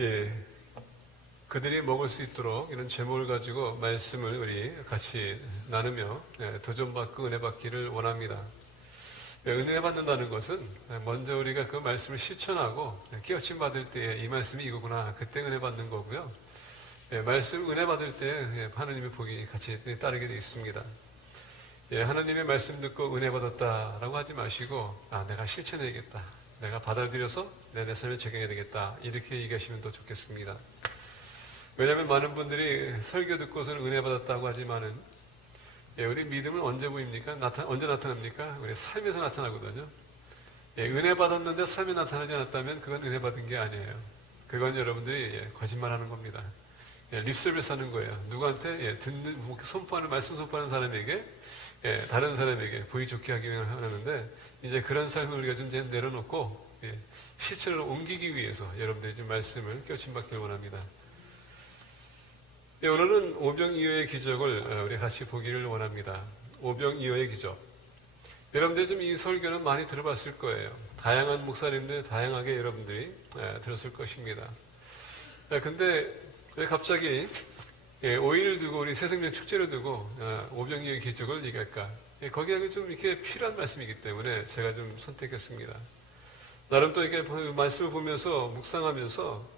예, 그들이 먹을 수 있도록 이런 제목을 가지고 말씀을 우리 같이 나누며 도전받고 은혜 받기를 원합니다. 은혜 받는다는 것은 먼저 우리가 그 말씀을 실천하고 깨우침 받을 때 이 말씀이 이거구나, 그때 은혜 받는 거고요. 말씀 은혜 받을 때 하나님의 복이 같이 따르게 되어 있습니다. 하나님의 말씀 듣고 은혜 받았다라고 하지 마시고, 내가 실천해야겠다, 내가 받아들여서 내 삶에 적용해야 되겠다, 이렇게 얘기하시면 더 좋겠습니다. 왜냐하면 많은 분들이 설교 듣고서는 은혜 받았다고 하지만은 우리 믿음은 언제 보입니까? 언제 나타납니까? 우리 삶에서 나타나거든요. 은혜 받았는데 삶에 나타나지 않았다면 그건 은혜 받은 게 아니에요. 그건 여러분들이 거짓말하는 겁니다. 립서비스 하는 거예요. 누구한테 선포하는, 말씀 선포하는 사람에게, 다른 사람에게 보기 좋게 하기 위해 하는데, 이제 그런 삶을 우리가 좀 내려놓고 실천으로 옮기기 위해서 여러분들이 좀 말씀을 깨우침받기를 원합니다. 오늘은 오병이어의 기적을 우리 같이 보기를 원합니다. 오병이어의 기적. 여러분들이 좀 이 설교는 많이 들어봤을 거예요. 다양한 목사님들, 다양하게 여러분들이 들었을 것입니다. 근데 갑자기 5일을 두고, 우리 새생명 축제를 두고 오병이어의 기적을 얘기할까? 거기에 좀 이렇게 필요한 말씀이기 때문에 제가 좀 선택했습니다. 나름 또 이렇게 말씀을 보면서 묵상하면서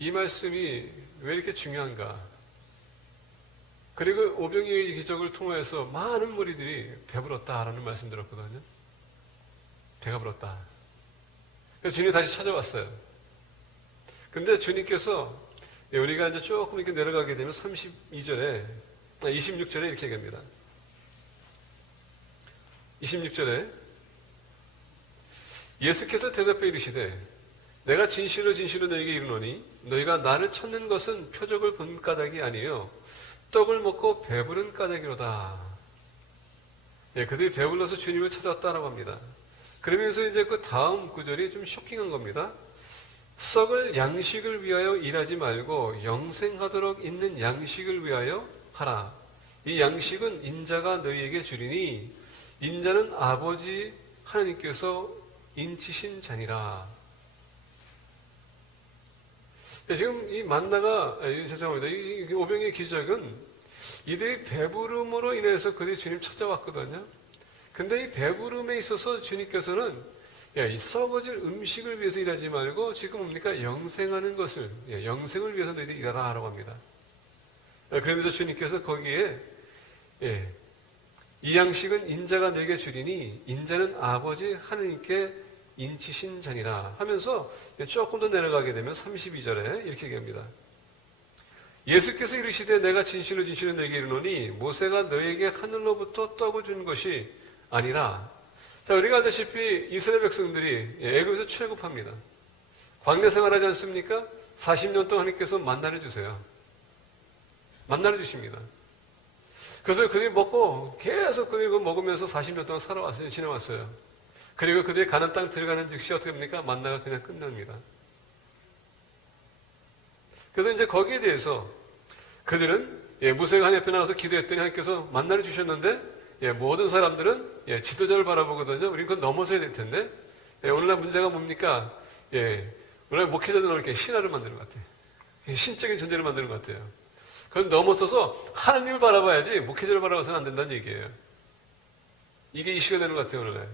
이 말씀이 왜 이렇게 중요한가? 그리고 오병이어의 기적을 통해서 많은 무리들이 배불렀다라는 말씀 들었거든요. 배가 불렀다. 그래서 주님이 다시 찾아왔어요. 근데 주님께서 우리가 이제 조금 이렇게 내려가게 되면 26절에 이렇게 얘기합니다. 26절에 예수께서 대답해 이르시되 내가 진실로 진실로 너희에게 이르노니 너희가 나를 찾는 것은 표적을 본 까닭이 아니에요, 떡을 먹고 배부른 까닭이로다. 그들이 배불러서 주님을 찾았다라고 합니다. 그러면서 이제 그 다음 구절이 좀 쇼킹한 겁니다. 썩을 양식을 위하여 일하지 말고 영생하도록 있는 양식을 위하여 하라. 이 양식은 인자가 너희에게 주리니 인자는 아버지 하나님께서 인치신 자니라. 지금 이 만나가, 죄송합니다. 이 오병이어의 기적은 이들이 배부름으로 인해서 그들이 주님 찾아왔거든요. 근데 이 배부름에 있어서 주님께서는 이 썩어질 음식을 위해서 일하지 말고 지금 뭡니까? 영생하는 것을, 영생을 위해서 너희들이 일하라 하라고 합니다. 그러면서 주님께서 거기에 이 양식은 인자가 너에게 주리니 인자는 아버지 하나님께 인치신 자니라 하면서 조금 더 내려가게 되면 32절에 이렇게 얘기합니다. 예수께서 이르시되 내가 진실로 진실로 너에게 이르노니 모세가 너에게 하늘로부터 떡을 준 것이 아니라. 자, 우리가 알다시피 이스라엘 백성들이 애굽에서 출애굽합니다. 광야 생활하지 않습니까? 40년 동안 하나님께서 만나를 주세요. 만나를 주십니다. 그래서 그들이 먹고 계속 그들이 먹으면서 40년 동안 살아왔어요. 지나왔어요. 그리고 그들이 가나안 땅 들어가는 즉시 어떻게 합니까? 만나가 그냥 끝납니다. 그래서 이제 거기에 대해서 그들은 모세가 하나님 앞에 나가서 기도했더니 하나님께서 만나를 주셨는데 모든 사람들은 지도자를 바라보거든요. 우리는 그건 넘어서야 될 텐데 오늘날 문제가 뭡니까? 오늘날 목회자들은 이렇게 신화를 만드는 것 같아요. 신적인 존재를 만드는 것 같아요. 그건 넘어서서 하나님을 바라봐야지 목회자를 바라봐서는 안 된다는 얘기예요. 이게 이슈가 되는 것 같아요, 오늘날.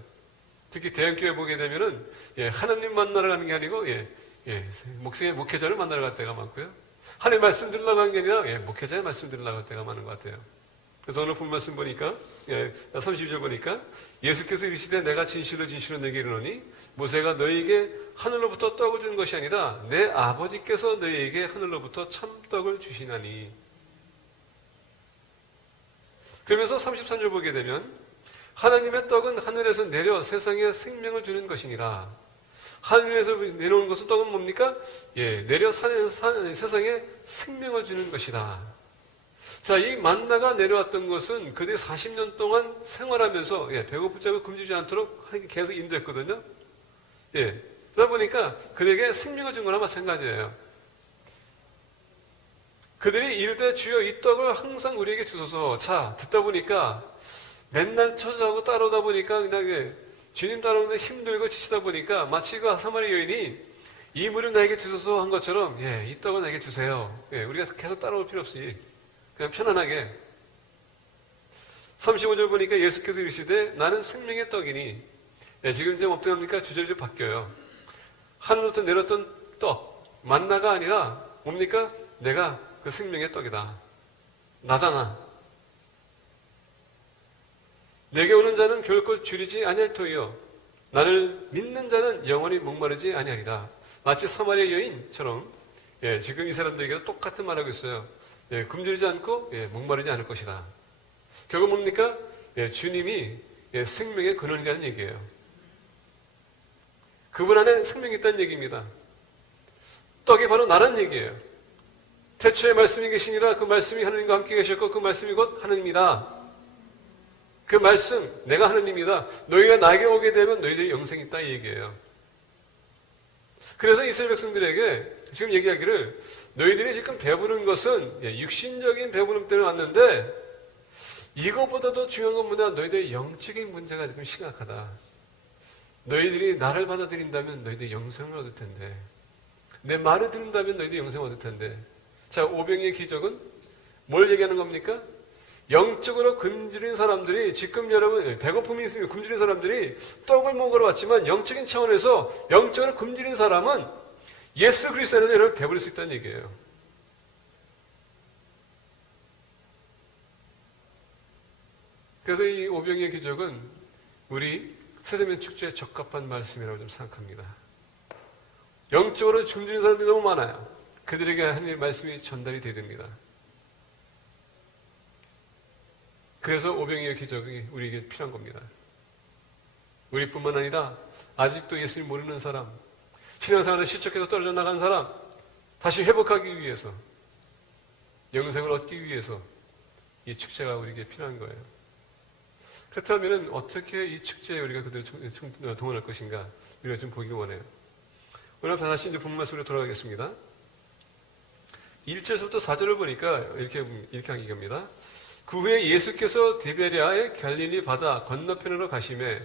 특히 대형교회 보게 되면은 하나님 만나러 가는 게 아니고 목회자를 만나러 갈 때가 많고요. 하나님 말씀 들으려고 가는 게 아니라 목회자의 말씀 들으려고 갈 때가 많은 것 같아요. 그래서 오늘 본 말씀 보니까 32절 보니까 예수께서 이르시되 내가 진실로 진실로 너에게 이르노니 모세가 너희에게 하늘로부터 떡을 준 것이 아니라 내 아버지께서 너희에게 하늘로부터 참떡을 주시나니. 그러면서 33절 보게 되면 하나님의 떡은 하늘에서 내려 세상에 생명을 주는 것이니라. 하늘에서 내려오는 것은 떡은 뭡니까? 내려 세상에 생명을 주는 것이다. 자, 이 만나가 내려왔던 것은 그들이 40년 동안 생활하면서 배고프자고 굶주지 않도록 계속 인도했거든요. 그러다 보니까 그들에게 생명을 준 거나 마찬가지예요. 그들이 이르되 주여 이 떡을 항상 우리에게 주소서. 자, 듣다 보니까 맨날 처자하고 따라오다 보니까 그냥 주님 따라오는데 힘들고 지치다 보니까 마치 그 사마리 여인이 이 물을 나에게 주소서 한 것처럼 이 떡을 나에게 주세요. 우리가 계속 따라올 필요 없이 그냥 편안하게 35절 보니까 예수께서 이르시되 나는 생명의 떡이니 지금 이제 어떻게 합니까? 주절이 좀 바뀌어요. 하늘로부터 내렸던 떡 만나가 아니라 뭡니까? 내가 그 생명의 떡이다. 나잖아. 내게 오는 자는 결코 줄이지 아니할 터이요 나를 믿는 자는 영원히 목마르지 아니하리라. 마치 사마리아 여인처럼 지금 이 사람들에게도 똑같은 말하고 있어요. 굶주리지 않고 목마르지 않을 것이다. 결국 뭡니까? 주님이 생명의 근원이라는 얘기예요. 그분 안에 생명이 있다는 얘기입니다. 떡이 바로 나란 얘기예요. 태초에 말씀이 계시니라. 그 말씀이 하나님과 함께 계셨고 그 말씀이 곧 하나님이다. 그 말씀, 내가 하나님이다. 너희가 나에게 오게 되면 너희들이 영생이 있다 이 얘기예요. 그래서 이스라엘 백성들에게 지금 얘기하기를 너희들이 지금 배부른 것은 육신적인 배부름 때문에 왔는데 이것보다 더 중요한 건 뭐냐? 너희들의 영적인 문제가 지금 심각하다. 너희들이 나를 받아들인다면 너희들이 영생을 얻을 텐데 내 말을 듣는다면 너희들이 영생을 얻을 텐데 자, 오병이의 기적은 뭘 얘기하는 겁니까? 영적으로 굶주린 사람들이 지금 여러분 배고픔이 있으면 굶주린 사람들이 떡을 먹으러 왔지만 영적인 차원에서 영적으로 굶주린 사람은 예수 그리스도 안에서 여러분 배부를 수 있다는 얘기예요. 그래서 이 오병이의 기적은 우리 세대면 축제에 적합한 말씀이라고 좀 생각합니다. 영적으로 굶주린 사람들이 너무 많아요. 그들에게 하나님의 말씀이 전달이 돼야 됩니다. 그래서 오병이의 기적이 우리에게 필요한 겁니다. 우리뿐만 아니라 아직도 예수님 모르는 사람, 신앙생활에 실족해서 떨어져 나간 사람, 다시 회복하기 위해서, 영생을 얻기 위해서 이 축제가 우리에게 필요한 거예요. 그렇다면 어떻게 이 축제에 우리가 그들을 동원할 것인가 우리가 좀 보기 원해요. 오늘 다시 이제 본문 말씀으로 돌아가겠습니다. 1절부터 4절을 보니까 이렇게 하는 겁니다. 그 후에 예수께서 디베랴의 갈릴리 바다 건너편으로 가심에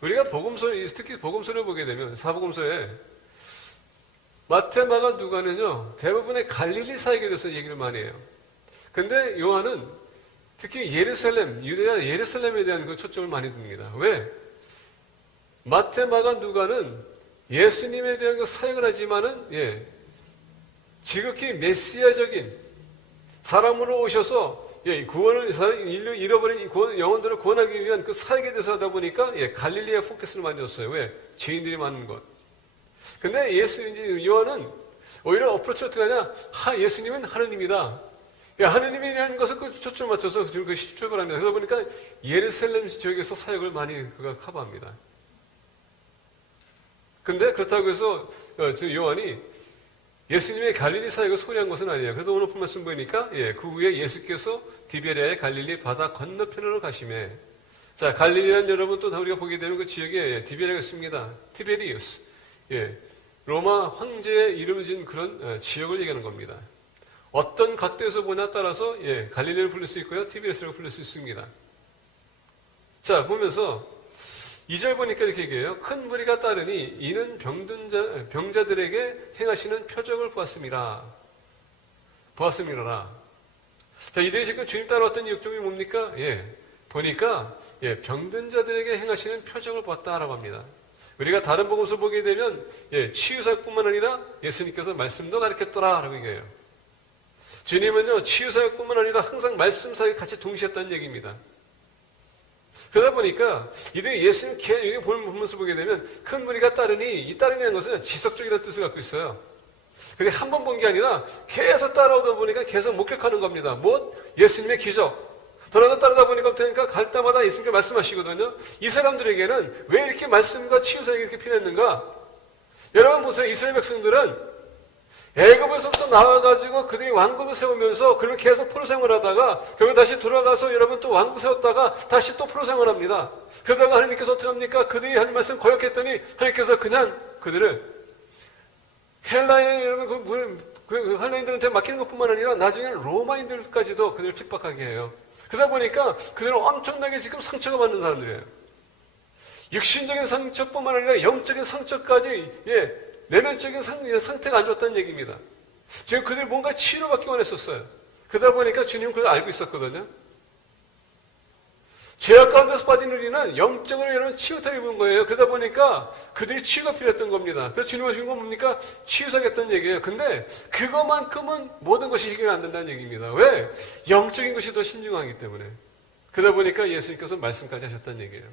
우리가 복음서, 특히 복음서를 보게 되면 사복음서에 마태, 마가, 누가는요 대부분의 갈릴리 사역에 대해서 얘기를 많이 해요. 근데 요한은 특히 예루살렘, 유대야 예루살렘에 대한 그 초점을 많이 둡니다. 왜? 마태, 마가, 누가는 예수님에 대한 그 사역을 하지만은 지극히 메시아적인 사람으로 오셔서 구원을 인류 잃어버린 영혼들을 구원하기 위한 그 사역에 대해서 하다 보니까 갈릴리에 포커스를 많이 줬어요. 왜? 죄인들이 많은 것. 근데 요한은 오히려 어프로치 어떻게 하냐? 예수님은 하느님이다. 하느님에 대한 것을 그 초점을 맞춰서 그 시초를 합니다. 그러다 보니까 예루살렘 지역에서 사역을 많이 그가 커버합니다. 근데 그렇다고 해서 요한이 예수님의 갈릴리 사역을 소리한 것은 아니에요. 그래도 오늘 말씀 보니까 그 후에 예수께서 디베랴의 갈릴리 바다 건너편으로 가심에 자 갈릴리는 여러분 또 우리가 보게 되는 그 지역에 디베랴가 있습니다. 티베리우스 로마 황제의 이름을 지은 그런 지역을 얘기하는 겁니다. 어떤 각도에서 보냐 따라서 갈릴리를 부를 수 있고요. 티베리우스라고 부를 수 있습니다. 자 보면서 2절 보니까 이렇게 얘기해요. 큰 무리가 따르니 이는 병자들에게 행하시는 표적을 보았음이라. 자, 이들이 지금 주님 따라왔던 역종이 뭡니까? 보니까 병든 자들에게 행하시는 표적을 보았다라고 합니다. 우리가 다른 복음서 보게 되면 치유사역뿐만 아니라 예수님께서 말씀도 가르쳤더라라고 얘기해요. 주님은요 치유사역뿐만 아니라 항상 말씀사역 같이 동시에 했다는 얘기입니다. 그러다 보니까 이들이 예수님 여기 보면서 보게 되면 큰 무리가 따르니 이 따르는 것은 지속적이라는 뜻을 갖고 있어요. 근데 한 번 본 게 아니라 계속 따라오다 보니까 계속 목격하는 겁니다. 예수님의 기적. 돌아다 따르다 보니까 갈 때마다 예수님께 말씀하시거든요. 이 사람들에게는 왜 이렇게 말씀과 치유사역이 이렇게 필요했는가? 여러분 보세요. 이스라엘 백성들은 애굽에서부터 나와가지고 그들이 왕국을 세우면서 그를 계속 포로 생활하다가 결국 다시 돌아가서 여러분 또 왕국 세웠다가 다시 또 포로 생활합니다. 그러다가 하나님께서 어떻게 합니까? 그들이 하는 말씀 거역했더니 하나님께서 그냥 그들을 헬라의 여러분 그 헬라인들한테 맡기는 것뿐만 아니라 나중에는 로마인들까지도 그들을 핍박하게 해요. 그러다 보니까 그들은 엄청나게 지금 상처가 받는 사람들이에요. 육신적인 상처뿐만 아니라 영적인 상처까지 내면적인 상태가 안 좋았다는 얘기입니다. 지금 그들이 뭔가 치료받기 원했었어요. 그러다 보니까 주님은 그걸 알고 있었거든요. 죄악 가운데서 빠진 우리는 영적으로 여러분 치유를 입은 거예요. 그러다 보니까 그들이 치유가 필요했던 겁니다. 그래서 주님이 주신 건 뭡니까? 치유사겠다는 얘기예요. 근데 그것만큼은 모든 것이 해결이 안 된다는 얘기입니다. 왜? 영적인 것이 더 신중하기 때문에. 그러다 보니까 예수님께서 말씀까지 하셨다는 얘기예요.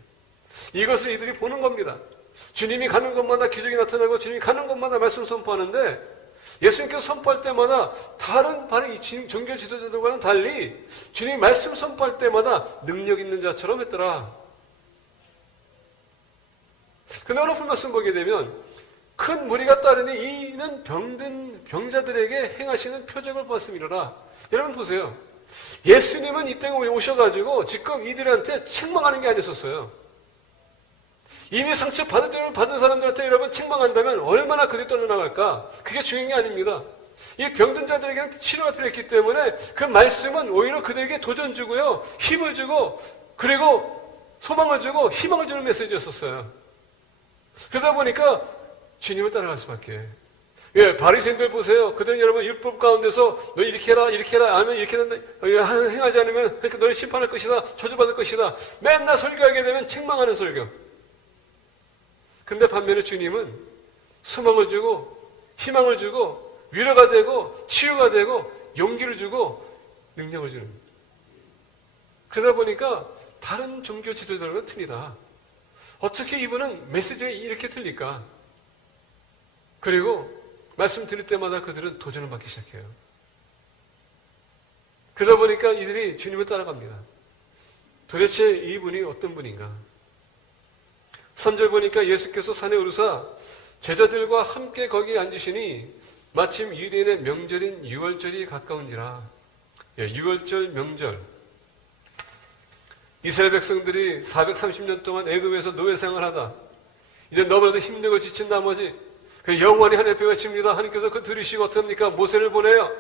이것을 이들이 보는 겁니다. 주님이 가는 곳마다 기적이 나타나고 주님이 가는 곳마다 말씀 선포하는데 예수님께서 선포할 때마다 다른 바로 이 종교 지도자들과는 달리 주님이 말씀 선포할 때마다 능력 있는 자처럼 했더라. 근데 오늘 말씀 보게 되면 큰 무리가 따르니 이는 병든 병자들에게 행하시는 표적을 보았음이로라. 여러분 보세요. 예수님은 이 땅에 오셔가지고 지금 이들한테 책망하는 게 아니었어요. 이미 상처 받은 사람들한테 여러분 책망한다면 얼마나 그들이 떠나갈까? 그게 중요한 게 아닙니다. 이 병든 자들에게는 치료가 필요했기 때문에 그 말씀은 오히려 그들에게 도전 주고요, 힘을 주고, 그리고 소망을 주고 희망을 주는 메시지였었어요. 그러다 보니까 주님을 따라갈 수밖에. 예, 바리새인들 보세요. 그들은 여러분 율법 가운데서 너 이렇게 해라, 아니면 이렇게 한다, 행하지 않으면 그러니까 너를 심판할 것이다, 저주받을 것이다. 맨날 설교하게 되면 책망하는 설교. 근데 반면에 주님은 소망을 주고 희망을 주고 위로가 되고 치유가 되고 용기를 주고 능력을 주는. 그러다 보니까 다른 종교 지도자들과 틀리다. 어떻게 이분은 메시지가 이렇게 틀릴까? 그리고 말씀 드릴 때마다 그들은 도전을 받기 시작해요. 그러다 보니까 이들이 주님을 따라갑니다. 도대체 이분이 어떤 분인가? 3절 보니까 예수께서 산에 오르사 제자들과 함께 거기 앉으시니 마침 유대인의 명절인 유월절이 가까운지라. 유월절 명절. 이스라엘 백성들이 430년 동안 애굽에서 노예 생활하다 이제 너무나도 힘들고 지친 나머지 그 영원히 하나님 앞에 외칩니다. 하나님께서 그 들으시고 어떻게 합니까? 모세를 보내요.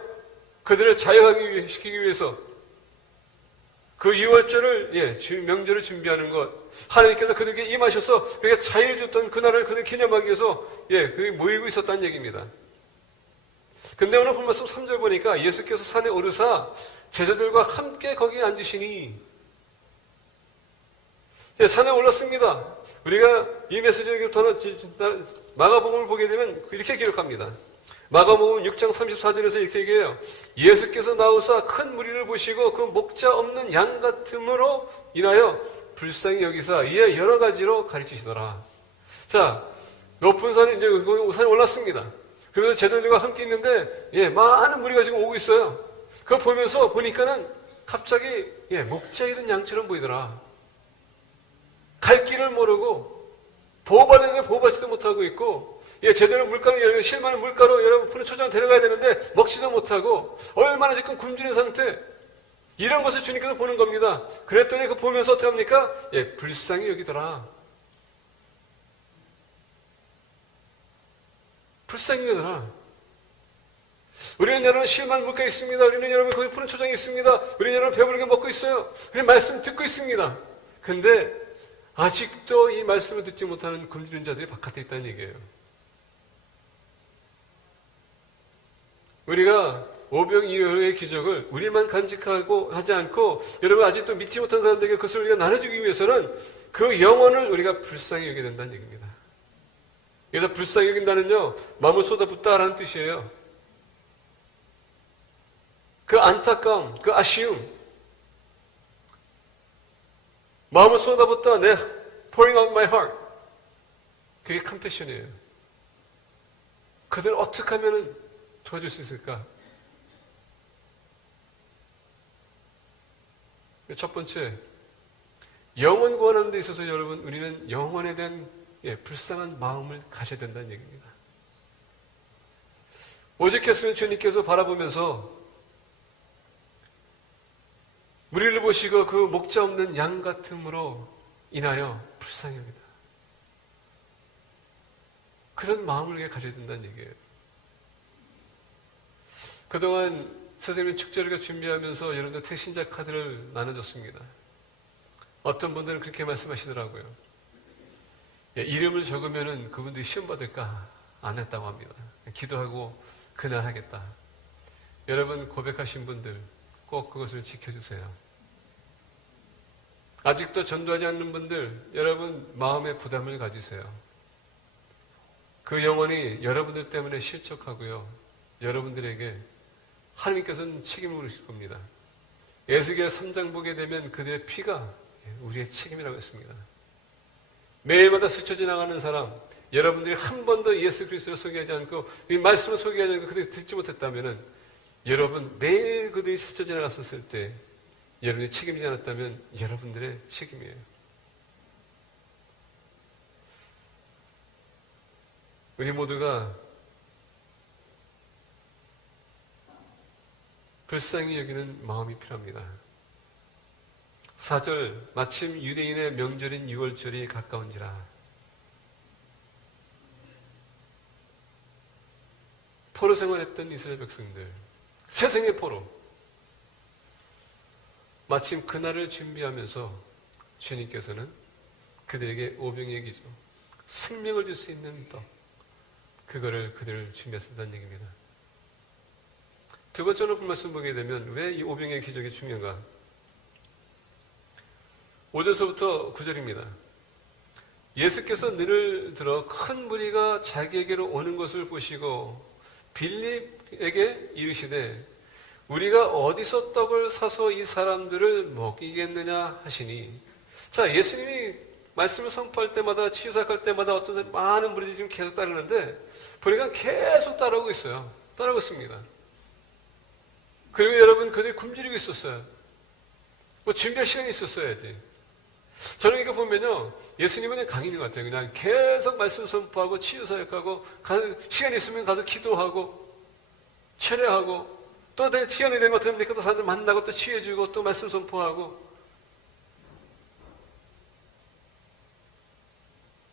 그들을 자유하게 시키기 위해서 그 유월절을 명절을 준비하는 것. 하나님께서 그들에게 임하셔서 그게 자유를 줬던 그날을 그들 기념하기 위해서 그게 모이고 있었다는 얘기입니다. 근데 오늘 본 말씀 3절 보니까 예수께서 산에 오르사 제자들과 함께 거기에 앉으시니 산에 올랐습니다. 우리가 이 메시지부터는 마가복음을 보게 되면 이렇게 기록합니다. 마가복음 6장 34절에서 이렇게 얘기해요. 예수께서 나오사 큰 무리를 보시고 그 목자 없는 양 같음으로 인하여 불쌍히 여기사 이에 여러 가지로 가르치시더라. 자, 높은 산에 이제 그 산에 올랐습니다. 그러면서 제자들과 함께 있는데 많은 무리가 지금 오고 있어요. 그거 보면서 보니까는 갑자기 목자 잃은 양처럼 보이더라. 갈 길을 모르고 보호받는데 보호받지도 못하고 있고 제대로 물가로 실만한 물가로 여러분 푸른 초장 데려가야 되는데 먹지도 못하고 얼마나 지금 굶주린 상태. 이런 것을 주님께서 보는 겁니다. 그랬더니 그 보면서 어떻게 합니까? 불쌍히 여기더라. 불쌍히 여기더라. 우리는 여러분 실만 물가에 있습니다. 우리는 여러분 거기 푸른 초장이 있습니다. 우리는 여러분 배부르게 먹고 있어요. 우리는 말씀 듣고 있습니다. 근데 아직도 이 말씀을 듣지 못하는 굶주린 자들이 바깥에 있다는 얘기예요. 우리가 오병이어의 기적을 우리만 간직하고 하지 않고 여러분 아직도 믿지 못한 사람들에게 그것을 우리가 나눠주기 위해서는 그 영혼을 우리가 불쌍히 여기게 된다는 얘기입니다. 그래서 불쌍히 여긴다는요, 마음을 쏟아붓다라는 뜻이에요. 그 안타까움, 그 아쉬움, 마음을 쏟아붓다, 내 pouring out my heart. 그게 컴패션이에요. 그들 어떻게 하면 도와줄 수 있을까? 첫 번째, 영혼 구원하는 데 있어서 여러분, 우리는 영혼에 대한 불쌍한 마음을 가져야 된다는 얘기입니다. 오직했으면 주님께서 바라보면서 우리를 보시고 그 목자 없는 양 같음으로 인하여 불쌍히 여기다. 그런 마음을 우리가 가져야 된다는 얘기예요. 그동안 선생님 축제를 준비하면서 여러분들 택신자 카드를 나눠줬습니다. 어떤 분들은 그렇게 말씀하시더라고요. 이름을 적으면은 그분들이 시험 받을까 안 했다고 합니다. 기도하고 그날 하겠다. 여러분 고백하신 분들 꼭 그것을 지켜주세요. 아직도 전도하지 않는 분들 여러분 마음의 부담을 가지세요. 그 영혼이 여러분들 때문에 실족하고요. 여러분들에게 하나님께서는 책임을 물으실 겁니다. 에스겔 3장 보게 되면 그들의 피가 우리의 책임이라고 했습니다. 매일마다 스쳐 지나가는 사람, 여러분들이 한 번도 예수 그리스도를 소개하지 않고 이 말씀을 소개하지 않고 그들이 듣지 못했다면 여러분 매일 그들이 스쳐 지나갔었을 때 여러분이 책임지지 않았다면 여러분들의 책임이에요. 우리 모두가 불쌍히 여기는 마음이 필요합니다. 4절 마침 유대인의 명절인 6월절이 가까운지라 포로 생활했던 이스라엘 백성들 세상의 포로 마침 그날을 준비하면서 주님께서는 그들에게 오병이의 기적 생명을 줄 수 있는 떡 그거를 그들을 준비했다는 얘기입니다. 두 번째 오늘 말씀 보게 되면 왜 이 오병이의 기적이 중요한가? 5절서부터 9절입니다. 예수께서 늘을 들어 큰 무리가 자기에게로 오는 것을 보시고 빌립에게 이르시되 우리가 어디서 떡을 사서 이 사람들을 먹이겠느냐 하시니 자 예수님이 말씀을 선포할 때마다 치유사할 때마다 어떤 많은 무리들이 지금 계속 따르는데 보니까 계속 따라오고 있어요. 따라오고 있습니다. 그리고 여러분 그들이 굶주리고 있었어요. 뭐 준비할 시간이 있었어야지. 저는 이거 보면요 예수님은 그냥 강인인 것 같아요. 그냥 계속 말씀 선포하고 치유사역하고 시간이 있으면 가서 기도하고 철회하고 또 시간이 되면 어떻게 합니까? 또 사람들 만나고 또 치유해주고 또 말씀 선포하고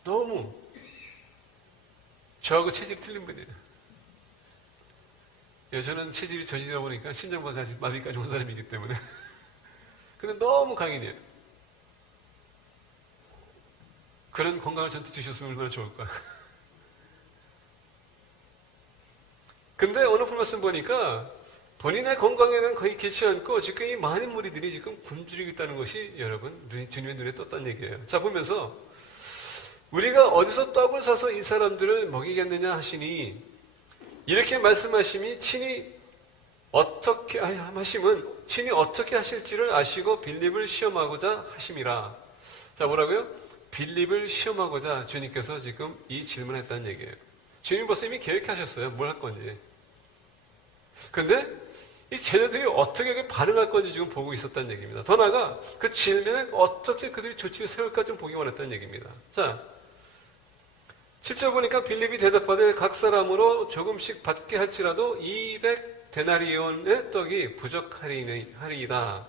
너무 저하고 체질이 틀린 분이에요. 저는 체질이 저지다 보니까 심장마비까지 온 사람이기 때문에 근데 너무 강인해요. 그런 건강을 저한테 주셨으면 얼마나 좋을까. 근데 오늘 말씀 보니까 본인의 건강에는 거의 길치 않고 지금 이 많은 무리들이 지금 굶주리고 있다는 것이 여러분 주님의 눈에 떴다는 얘기예요. 자 보면서 우리가 어디서 떡을 사서 이 사람들을 먹이겠느냐 하시니 이렇게 말씀하심이 친히 어떻게 하실지를 아시고 빌립을 시험하고자 하심이라. 자 뭐라고요? 빌립을 시험하고자 주님께서 지금 이 질문을 했다는 얘기예요. 주님 벌써 이미 계획하셨어요. 뭘 할 건지. 근데 이 제자들이 어떻게 반응할 건지 지금 보고 있었다는 얘기입니다. 더 나아가 그 질문에 어떻게 그들이 조치를 세울까 좀 보기 원했다는 얘기입니다. 자 7절 보니까 빌립이 대답하되 각 사람으로 조금씩 받게 할지라도 200데나리온의 떡이 부족하리이다.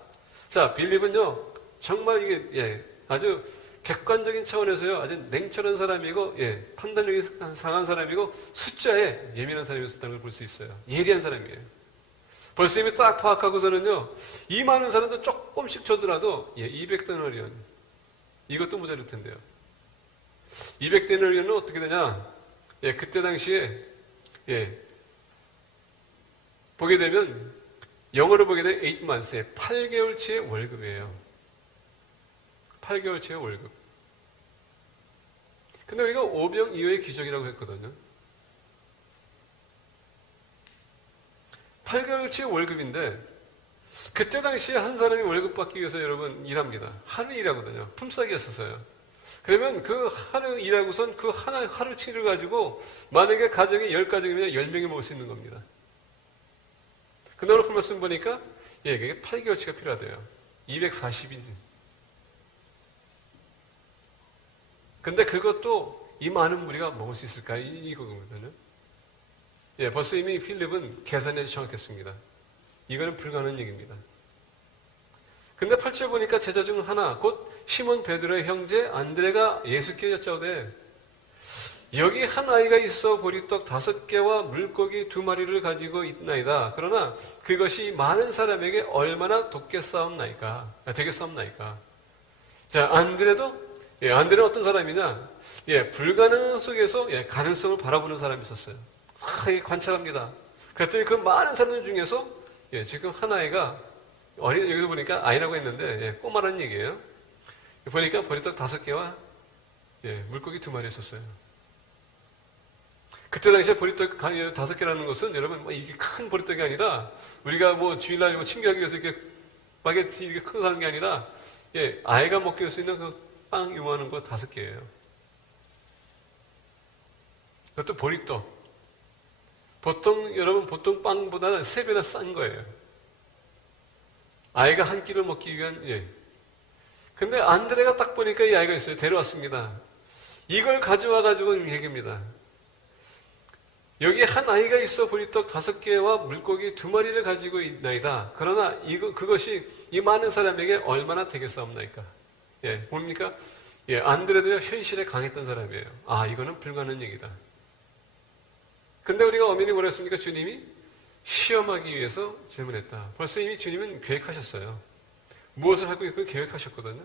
자 빌립은요 정말 이게 아주 객관적인 차원에서요 아주 냉철한 사람이고 판단력이 상한 사람이고 숫자에 예민한 사람이었다는 걸 볼 수 있어요. 예리한 사람이에요. 벌써 이미 딱 파악하고서는요 이 많은 사람도 조금씩 줘더라도 200데나리온 이것도 모자랄 텐데요. 200데나리온은 어떻게 되냐? 그때 당시에 보게 되면 영어로 보게 되면 8months에 8개월치의 월급이에요. 8개월치의 월급. 근데 우리가 오병 이어의 기적이라고 했거든요. 8개월치의 월급인데 그때 당시에 한 사람이 월급 받기 위해서 여러분 일합니다. 하루 일하거든요. 품삯이었어요. 그러면 그 하루 일하고선 그 하루치를 가지고 만약에 가정이 10가정이면 10명이 먹을 수 있는 겁니다. 근데 오늘 말씀 보니까 그게 8개월치가 필요하대요. 240일. 근데 그것도 이 많은 무리가 먹을 수 있을까? 이거거든요. 벌써 이미 필립은 계산이 아주 정확했습니다. 이거는 불가능한 얘기입니다. 근데 8절 보니까 제자 중 하나, 곧 시몬 베드로의 형제 안드레가 예수께 여짜오되 여기 한 아이가 있어 보리떡 5개와 물고기 2마리를 가지고 있나이다. 그러나 그것이 많은 사람에게 얼마나 되겠사옵나이까. 자, 안드레도 안드레는 어떤 사람이냐? 불가능한 속에서 가능성을 바라보는 사람이 있었어요. 관찰합니다. 그랬더니 그 많은 사람들 중에서 지금 한 아이가 여기서 보니까 아이라고 했는데 꼬마라는 얘기예요. 보니까 보리떡 5개와 물고기 2마리 있었어요. 그때 당시에 보리떡 5개라는 것은 여러분 이게 큰 보리떡이 아니라 우리가 주일날 친구하기 위해서 이렇게 바게트 이렇게 큰 거 사는 게 아니라 아이가 먹게 수 있는 그 빵 요만한 거 5개예요. 그것도 보리떡. 보통 빵보다는 3배나 싼 거예요. 아이가 한 끼를 먹기 위한, 근데 안드레가 딱 보니까 이 아이가 있어요. 데려왔습니다. 이걸 가져와가지고 얘기합니다. 여기 한 아이가 있어 보리떡 5개와 물고기 2마리를 가지고 있나이다. 그러나 그것이 이 많은 사람에게 얼마나 되겠사옵나이까. 뭡니까? 안드레도 현실에 강했던 사람이에요. 이거는 불가능한 얘기다. 근데 우리가 엄연히 뭐라 했습니까? 주님이 시험하기 위해서 질문했다. 벌써 이미 주님은 계획하셨어요. 무엇을 하고 있고 계획하셨거든요.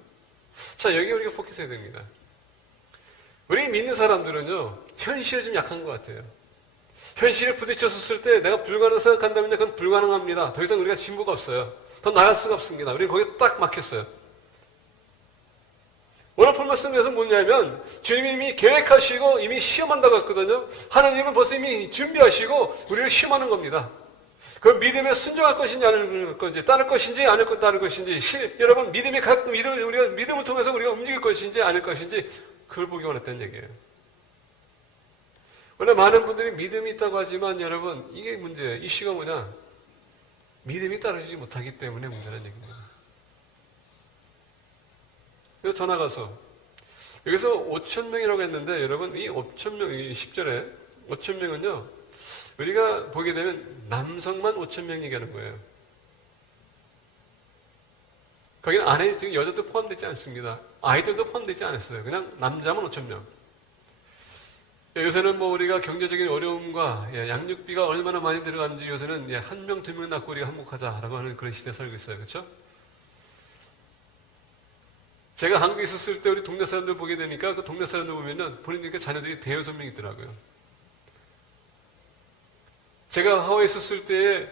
자, 여기 우리가 포커스해야 됩니다. 우리 믿는 사람들은요, 현실에 좀 약한 것 같아요. 현실에 부딪혔을 때 내가 불가능하다고 생각한다면 그건 불가능합니다. 더 이상 우리가 진보가 없어요. 더 나갈 수가 없습니다. 우리는 거기에 딱 막혔어요. 오늘 본 말씀에서 뭐냐면 주님이 이미 계획하시고 이미 시험한다고 했거든요. 하나님은 벌써 이미 준비하시고 우리를 시험하는 겁니다. 그 믿음에 순종할 것인지 아닐 것인지 따를 것인지 아닐 것 따를 것인지 여러분 우리가 믿음을 통해서 우리가 움직일 것인지 아닐 것인지 그걸 보기 원했다는 얘기예요. 원래 많은 분들이 믿음이 있다고 하지만 여러분 이게 문제예요. 이슈가 뭐냐? 믿음이 따르지 못하기 때문에 문제라는 얘기입니다. 여기 더 나가서 여기서 5,000명이라고 했는데 여러분 이 5,000명 10절에 5,000명은요 우리가 보게 되면 남성만 5,000명 얘기하는 거예요. 거기는 안에 지금 여자도 포함되지 않습니다. 아이들도 포함되지 않았어요. 그냥 남자만 5,000명. 요새는 우리가 경제적인 어려움과 양육비가 얼마나 많이 들어가는지 요새는 1명, 2명 낳고 우리가 행복하자라고 하는 그런 시대에 살고 있어요. 그렇죠? 제가 한국에 있었을 때 우리 동네 사람들 보게 되니까 그 동네 사람들 보면은 보니까 자녀들이 대여섯 명 있더라고요. 제가 하와이에 있었을 때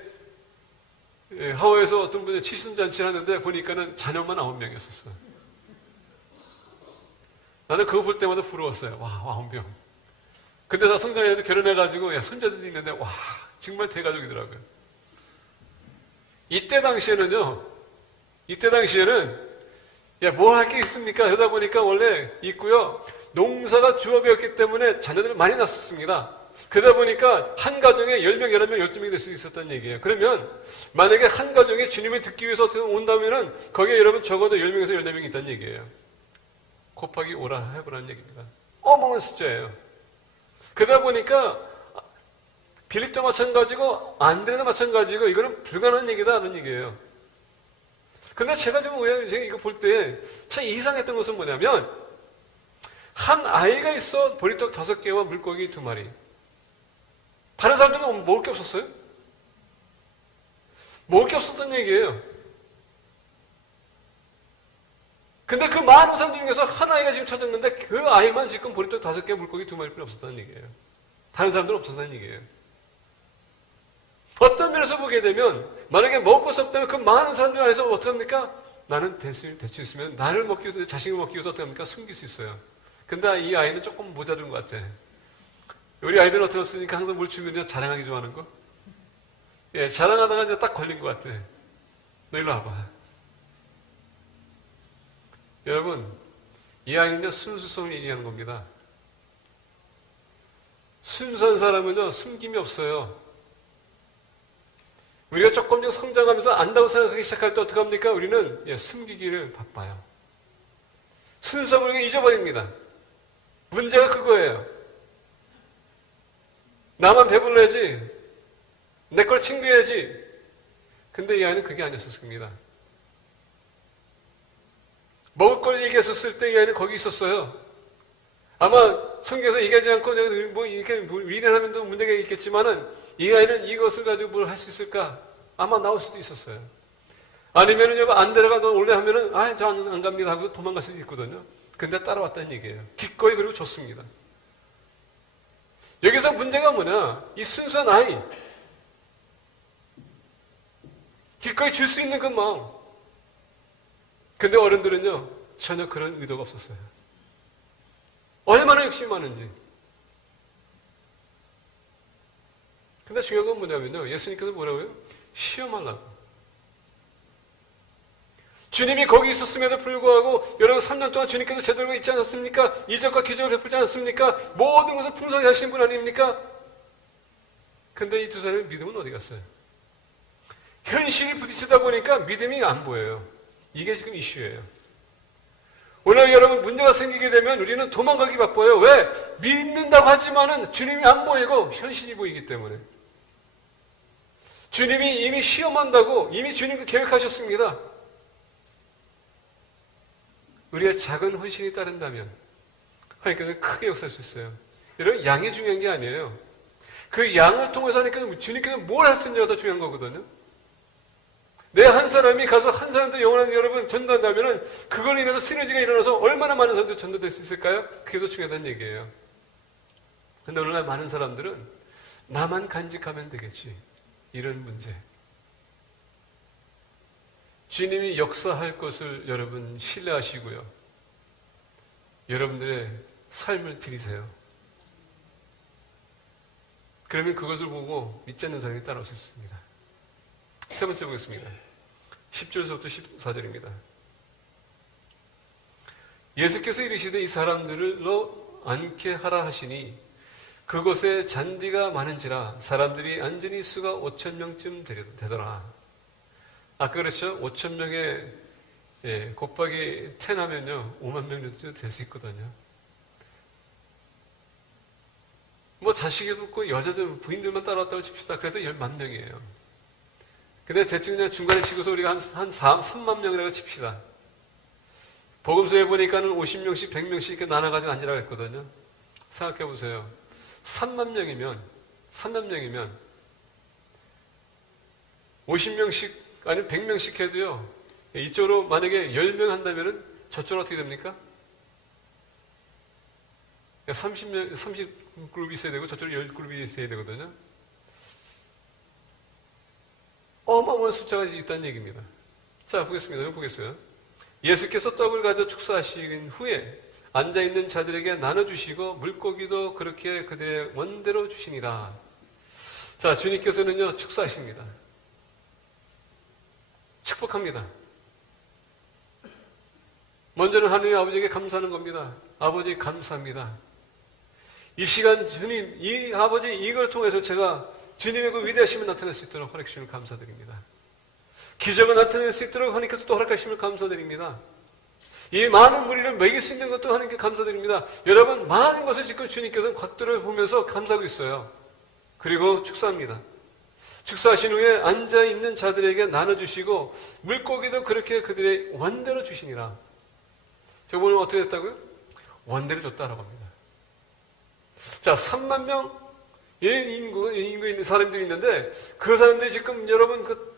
하와이에서 어떤 분이 칠순잔치를 하는데 보니까는 자녀만 9명이었었어요. 나는 그거 볼 때마다 부러웠어요. 와, 9명. 근데 나 성장해도 결혼해가지고 손자들이 있는데 와 정말 대가족이더라고요. 이때 당시에는 뭐 할 게 있습니까? 그러다 보니까 원래 있고요. 농사가 주업이었기 때문에 자녀들을 많이 낳았습니다. 그러다 보니까 한 가정에 10명, 11명, 12명이 될 수 있었다는 얘기예요. 그러면 만약에 한 가정에 주님을 듣기 위해서 어떻게 온다면은 거기에 여러분 적어도 10명에서 14명이 있다는 얘기예요. 곱하기 5라 해보라는 얘기입니다. 어마어마한 숫자예요. 그러다 보니까 빌립도 마찬가지고 안드레도 마찬가지고 이거는 불가능한 얘기다라는 얘기예요. 근데 제가 이거 볼 때 참 이상했던 것은 뭐냐면 한 아이가 있어 보리떡 5개와 물고기 2마리. 다른 사람들은 먹을 게 없었어요? 먹을 게 없었던 얘기예요. 근데 그 많은 사람 중에서 한 아이가 지금 찾았는데 그 아이만 지금 보리떡 5개 물고기 2마리뿐이 없었다는 얘기예요. 다른 사람들은 없었다는 얘기예요. 어떤 면에서 보게 되면 만약에 먹을 것이 없다면 그 많은 사람들 안에서 어떻게 합니까? 나는 대충 있으면 나를 먹기 위해서 자식을 먹기 위해서 어떻게 합니까? 숨길 수 있어요. 근데 이 아이는 조금 모자른 것 같아. 우리 아이들은 어떻게 없으니까 항상 뭘 주면 자랑하기 좋아하는 거? 자랑하다가 이제 딱 걸린 것 같아. 너 일로 와봐. 여러분, 이 아이는요, 순수성을 얘기하는 겁니다. 순수한 사람은요, 숨김이 없어요. 우리가 조금씩 성장하면서 안다고 생각하기 시작할 때 어떻게 합니까? 우리는 숨기기를 바빠요. 순수함을 우리가 잊어버립니다. 문제가 그거예요. 나만 배불러야지. 내 걸 챙겨야지. 근데 이 아이는 그게 아니었습니다. 먹을 걸 얘기했었을 때 이 아이는 거기 있었어요. 아마 성경에서 얘기하지 않고 이렇게 위련하면 문제가 있겠지만은 이 아이는 이것을 가지고 뭘 할 수 있을까? 아마 나올 수도 있었어요. 아니면은 안드레가 너 올래 하면은 저 안 갑니다 하고 도망갈 수도 있거든요. 근데 따라왔다는 얘기예요. 기꺼이 그리고 줬습니다. 여기서 문제가 뭐냐? 이 순수한 아이. 기꺼이 줄 수 있는 그 마음. 근데 어른들은요, 전혀 그런 의도가 없었어요. 얼마나 욕심이 많은지. 근데 중요한 건 뭐냐면요, 예수님께서 뭐라고요? 시험하려고. 주님이 거기 있었음에도 불구하고 여러분 3년 동안 주님께서 제대로 있지 않았습니까? 이적과 기적을 베풀지 않았습니까? 모든 것을 풍성히 하신 분 아닙니까? 근데 이 두 사람의 믿음은 어디 갔어요? 현실이 부딪히다 보니까 믿음이 안 보여요. 이게 지금 이슈예요. 오늘 여러분 문제가 생기게 되면 우리는 도망가기 바빠요. 왜? 믿는다고 하지만은 주님이 안 보이고 현실이 보이기 때문에. 주님이 이미 시험한다고 이미 주님이 계획하셨습니다. 우리의 작은 헌신이 따른다면 하나님께서는 크게 역사할 수 있어요. 여러분 양이 중요한 게 아니에요. 그 양을 통해서 하나님께서 주님께서 뭘 했느냐가 더 중요한 거거든요. 내 한 사람이 가서 한 사람도 영원한 여러분 전도한다면 그걸로 인해서 시너지가 일어나서 얼마나 많은 사람들이 전도될 수 있을까요? 그게 더 중요하다는 얘기예요. 근데 오늘날 많은 사람들은 나만 간직하면 되겠지. 이런 문제. 주님이 역사할 것을 여러분 신뢰하시고요. 여러분들의 삶을 드리세요. 그러면 그것을 보고 믿지 않는 사람이 따라올 수 있습니다. 세 번째 보겠습니다. 10절에서부터 14절입니다. 예수께서 이르시되 이 사람들로 앉게 하라 하시니 그곳에 잔디가 많은지라 사람들이 앉으니 수가 5,000명쯤 되더라. 아까 그렇죠? 5,000명에 곱하기 10 하면요 5만 명 정도 될 수 있거든요. 뭐 자식이 없고 여자들 부인들만 따라왔다고 칩시다. 그래도 10만 명이에요. 근데 대충 그냥 중간에 치고서 우리가 한 3만 명이라고 칩시다. 복음서에 보니까는 50명씩 100명씩 이렇게 나눠가지고 앉으라고 했거든요. 생각해 보세요. 3만 명이면 50명씩 아니면 100명씩 해도요. 이쪽으로 만약에 10명 한다면은 저쪽으로 어떻게 됩니까? 30그룹이 있어야 되고 저쪽으로 10그룹이 있어야 되거든요. 어마어마한 숫자가 있다는 얘기입니다. 자, 보겠습니다. 여기 보겠어요. 예수께서 떡을 가져 축사하신 후에 앉아있는 자들에게 나눠주시고 물고기도 그렇게 그들의 원대로 주시니라. 자, 주님께서는요, 축사하십니다. 축복합니다. 먼저는 하느님 아버지에게 감사하는 겁니다. 아버지 감사합니다. 이 시간 주님, 이 아버지 이걸 통해서 제가 주님의 그 위대하심을 나타낼 수 있도록 허락하심을 감사드립니다. 기적을 나타낼 수 있도록 하나님께서 또 허락하심을 감사드립니다. 이 많은 무리를 먹일 수 있는 것도 하나님께 감사드립니다. 여러분 많은 것을 지금 주님께서는 각도를 보면서 감사하고 있어요. 그리고 축사합니다. 축사하신 후에 앉아있는 자들에게 나눠주시고 물고기도 그렇게 그들의 원대로 주시니라. 제가 오늘 어떻게 했다고요? 원대로 줬다라고 합니다. 자, 3만 명 인구 있는 사람들이 있는데 그 사람들이 지금 여러분 그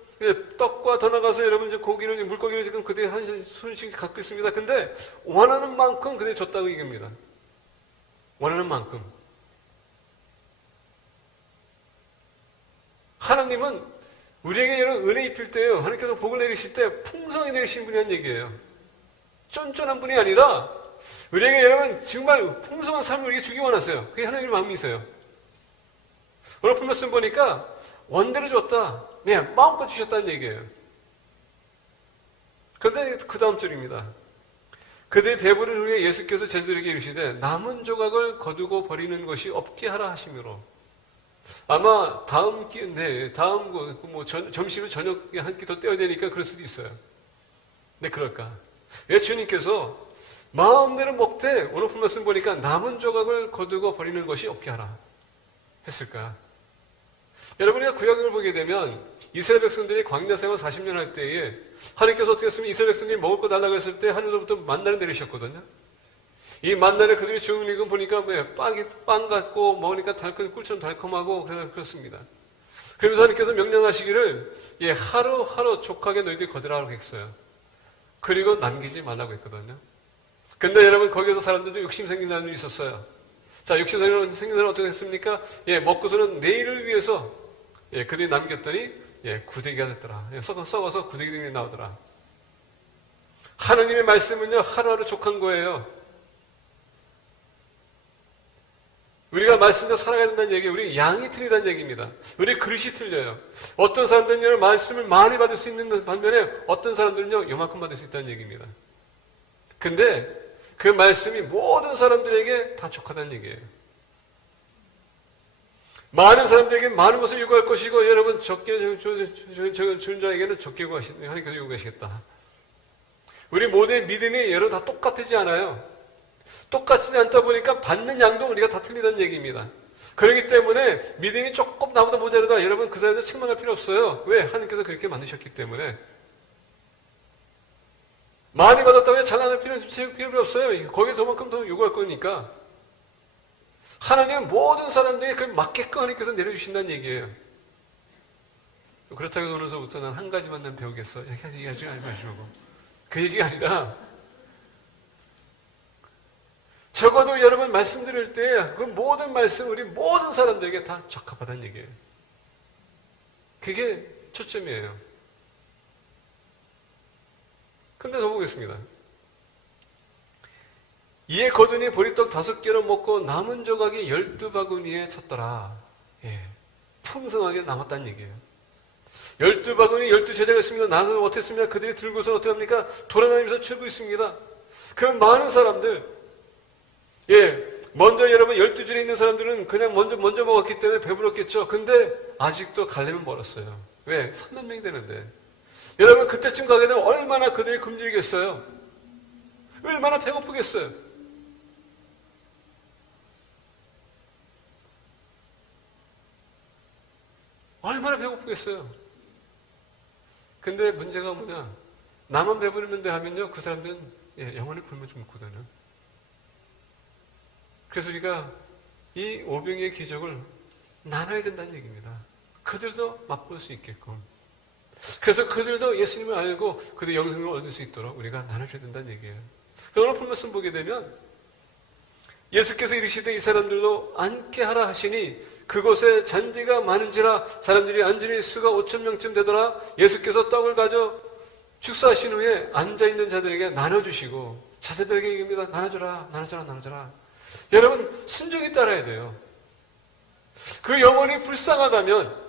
떡과 더 나가서 여러분 이제 고기를 물고기를 지금 그들이 한 손씩 갖고 있습니다. 근데 원하는 만큼 그들이 줬다고 얘기합니다. 원하는 만큼. 하나님은 우리에게 이런 은혜 입힐 때요. 하나님께서 복을 내리실 때 풍성히 내리신 분이란 얘기예요. 쫀쫀한 분이 아니라 우리에게 여러분 정말 풍성한 삶을 우리에게 주기 원하세요. 그게 하나님의 마음이세요. 오늘 말씀 보니까 원대로 줬다. 네, 마음껏 주셨다는 얘기예요. 그런데 그 다음 절입니다. 그들의 배부른 후에 예수께서 제자들에게 이르시되 남은 조각을 거두고 버리는 것이 없게 하라 하시므로 아마 다음 점심을 저녁에 한 끼 더 떼어야 되니까 그럴 수도 있어요. 근데 그럴까? 왜 주님께서 마음대로 먹되 오늘 말씀 보니까 남은 조각을 거두고 버리는 것이 없게 하라 했을까? 여러분이 구약을 보게 되면 이스라엘 백성들이 광야 생활 40년 할 때에 하나님께서 어떻게 했으면 이스라엘 백성들이 먹을 거 달라고 했을 때 하늘로부터 만나를 내리셨거든요. 이 만나를 그들이 주문익은 보니까 빵 같고 먹으니까 꿀처럼 달콤하고 그렇습니다. 그러면서 하나님께서 명령하시기를 하루하루 족하게 너희들이 거두라고 했어요. 그리고 남기지 말라고 했거든요. 근데 여러분, 거기에서 사람들도 욕심 생긴다는 일이 있었어요. 자, 욕심 생긴 사람은 어떻게 했습니까? 먹고서는 내일을 위해서, 그들이 남겼더니, 구데기가 됐더라. 썩어서 구데기 나오더라. 하나님의 말씀은요, 하루하루 족한 거예요. 우리가 말씀대로 살아가야 된다는 얘기예요. 우리 양이 틀리다는 얘기입니다. 우리 그릇이 틀려요. 어떤 사람들은요, 말씀을 많이 받을 수 있는 반면에 어떤 사람들은요, 요만큼 받을 수 있다는 얘기입니다. 근데 그 말씀이 모든 사람들에게 다 족하다는 얘기예요. 많은 사람들에게 많은 것을 요구할 것이고, 여러분, 적게 준 자에게는 적게 하나님께서 요구하시겠다. 우리 모두의 믿음이 여러분 다 똑같지 않아요. 똑같지 않다 보니까 받는 양도 우리가 다 틀리다는 얘기입니다. 그렇기 때문에 믿음이 조금 나보다 모자르다. 여러분, 그 사람들 책망할 필요 없어요. 왜? 하나님께서 그렇게 만드셨기 때문에. 많이 받았다고 해서 잘나갈 필요 없어요. 거기에 저만큼 더 요구할 거니까. 하나님은 모든 사람들이 그 맞게끔 하나님께서 내려주신다는 얘기예요. 그렇다고 해서 오늘서부터 난 한 가지만 난 배우겠어. 이렇게 얘기하지 마시고. 그 얘기가 아니라, 적어도 여러분 말씀 드릴 때 그 모든 말씀 우리 모든 사람들에게 다 적합하다는 얘기예요. 그게 초점이에요. 근데 더 보겠습니다. 이에 거두니 보리떡 5개로 먹고 남은 조각이 12바구니에 찼더라. 풍성하게 남았다는 얘기예요. 12바구니 12제자가 있습니다. 나서 어땠습니까? 그들이 들고서 어떻게 합니까? 돌아다니면서 주고 있습니다. 그 많은 사람들, 먼저 여러분 12줄에 있는 사람들은 그냥 먼저 먹었기 때문에 배불렀겠죠. 근데 아직도 가려면 멀었어요. 왜? 3만 명이 되는데. 여러분, 그때쯤 가게 되면 얼마나 그들이 굶주리겠어요? 얼마나 배고프겠어요? 얼마나 배고프겠어요? 근데 문제가 뭐냐? 나만 배부르면 돼 하면요, 그 사람들은 영원히 굶어 죽거든요. 그래서 우리가 이 오병이의 기적을 나눠야 된다는 얘기입니다. 그들도 맛볼 수 있게끔. 그래서 그들도 예수님을 알고 그들의 영생을 얻을 수 있도록 우리가 나눠줘야 된다는 얘기예요. 오늘 본 말씀 보게 되면 예수께서 이르시되 이 사람들도 앉게 하라 하시니 그곳에 잔디가 많은지라 사람들이 앉으니 수가 5,000명쯤 되더라. 예수께서 떡을 가져 축사하신 후에 앉아있는 자들에게 나눠주시고 자세들에게 얘기합니다. 나눠줘라. 여러분, 순종히 따라야 돼요. 그 영혼이 불쌍하다면,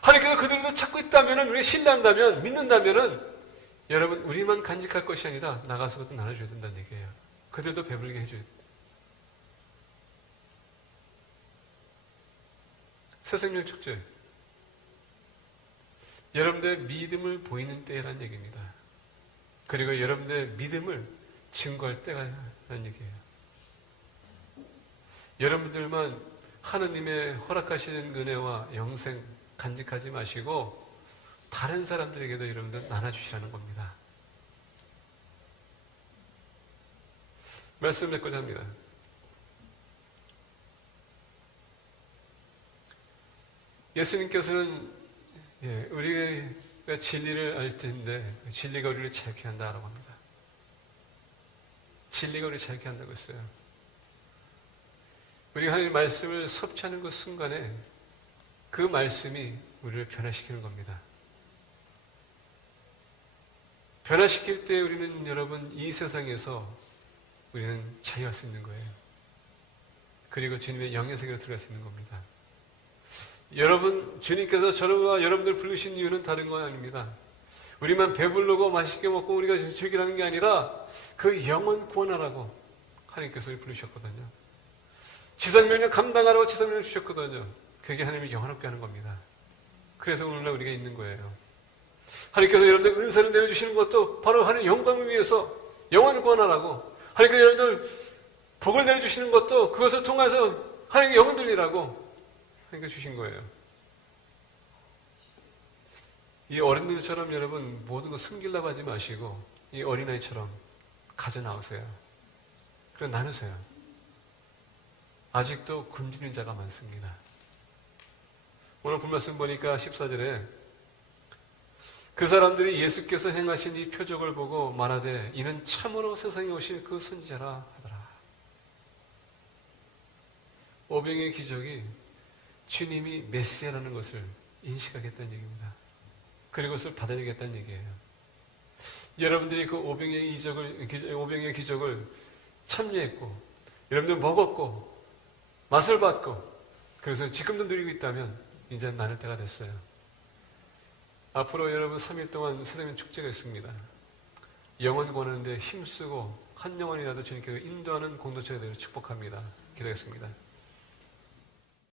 하나님께서 그들도 찾고 있다면, 우리가 신뢰한다면, 믿는다면, 여러분, 우리만 간직할 것이 아니라 나가서도 나눠줘야 된다는 얘기예요. 그들도 배불게 해줘야 돼요. 새생명 축제. 여러분들의 믿음을 보이는 때라는 얘기입니다. 그리고 여러분들의 믿음을 증거할 때라는 얘기예요. 여러분들만 하느님의 허락하시는 은혜와 영생 간직하지 마시고 다른 사람들에게도 여러분들 나눠주시라는 겁니다. 말씀 맺고자 합니다. 예수님께서는 우리가 진리를 알 텐데 진리가 우리를 자유케 한다라고 합니다. 진리가 우리를 자유케 한다고 했어요. 우리가 하나님의 말씀을 섭취하는 그 순간에 그 말씀이 우리를 변화시키는 겁니다. 변화시킬 때 우리는 여러분 이 세상에서 우리는 자유할 수 있는 거예요. 그리고 주님의 영의 세계로 들어갈 수 있는 겁니다. 여러분, 주님께서 저와 여러분들 부르신 이유는 다른 건 아닙니다. 우리만 배부르고 맛있게 먹고 우리가 즐기라는 게 아니라 그 영혼 구원하라고 하나님께서 부르셨거든요. 지선명령 감당하라고 지선명령 주셨거든요. 그게 하나님이 영원롭게 하는 겁니다. 그래서 오늘날 우리가 있는 거예요. 하나님께서 여러분들 은사를 내려주시는 것도 바로 하나님 영광을 위해서 영혼을 구원하라고, 하나님께서 여러분들 복을 내려주시는 것도 그것을 통해서 하나님께 영혼 돌리라고 하나님께서 주신 거예요. 이 어린이들처럼 여러분 모든 거 숨기려고 하지 마시고 이 어린아이처럼 가져 나오세요. 그리고 나누세요. 아직도 굶주리는 자가 많습니다. 오늘 본 말씀 보니까 14절에 그 사람들이 예수께서 행하신 이 표적을 보고 말하되 이는 참으로 세상에 오실 그 선지자라 하더라. 오병이의 기적이 주님이 메시아라는 것을 인식하겠다는 얘기입니다. 그리고 그것을 받아들이겠다는 얘기예요. 여러분들이 그 오병이의 기적을 참여했고, 여러분들 먹었고, 맛을 봤고, 그래서 지금도 누리고 있다면 이제 나눌 때가 됐어요. 앞으로 여러분 3일 동안 새로운 축제가 있습니다. 영혼 구하는데 힘쓰고 한 영혼이라도 주님께 인도하는 공동체가 되기를 축복합니다. 기도하겠습니다.